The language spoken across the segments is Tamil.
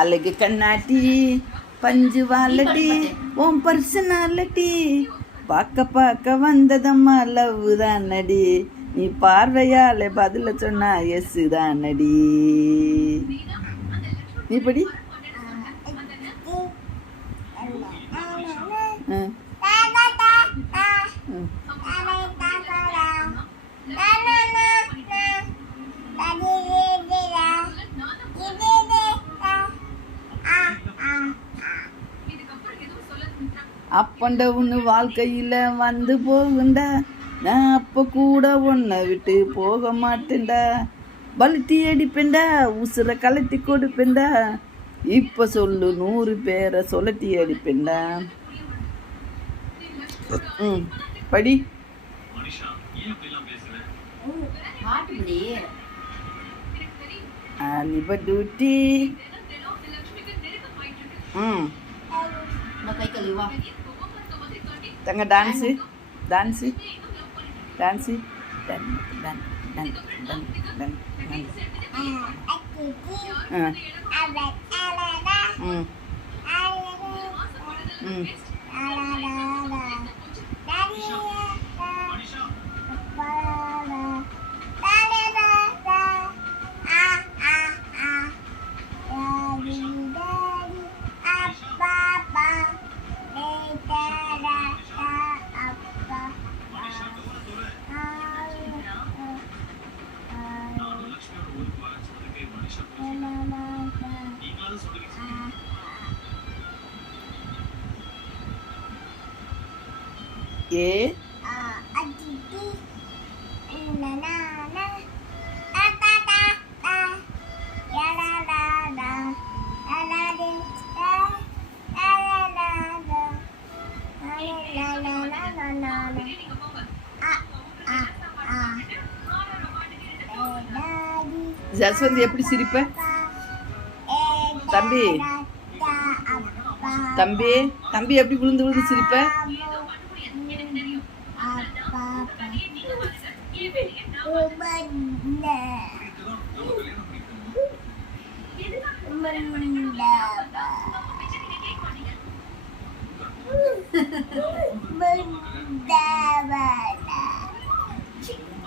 அழகு கண்ணாட்டி பஞ்சு வாலட்டி உன் பர்சனாலிட்டி பார்க்க பார்க்க வந்ததம்மா லவ் தான் நடி நீ பார்வையால பதில சொன்னா எஸ் தான் நடி நீ படி அப்பண்ட ஒன்று வாழ்க்கையில் வந்து போகுண்டா நான் அப்போ கூட உன்னை விட்டு போக மாட்டேன்டா பலுத்தி அடிப்பேன்டா உசுரை கலட்டி கொடுப்பேன்டா இப்போ சொல்லு 100 பேரை சொல்லட்டி அடிப்பேன்டா படி அலிபடூட்டி தங்க டான்ஸு டான்ஸு டான்ஸு டன் டன் டன் டன் டன் ஏ ஜஸ்வந்த் எப்படி சிரிப்ப தம்பி தம்பி தம்பி எப்படி விழுந்து விழுந்து சிரிப்ப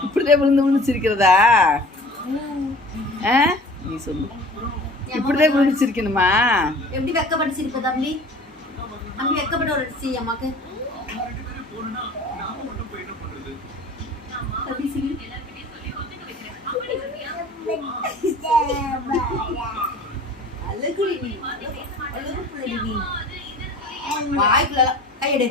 இப்படிதான் விழுந்து விழுந்து சிரிக்கிறதா நீ சொல்லு இப்படிதான் விழுந்து சிரிக்கணுமா எப்படி வெக்கப்பட்டு சிரிப்ப தம்பி தம்பி வெக்கப்பட்டு ஒரு சி அம்மாக்கு வாய்க்குள்ள கையெடு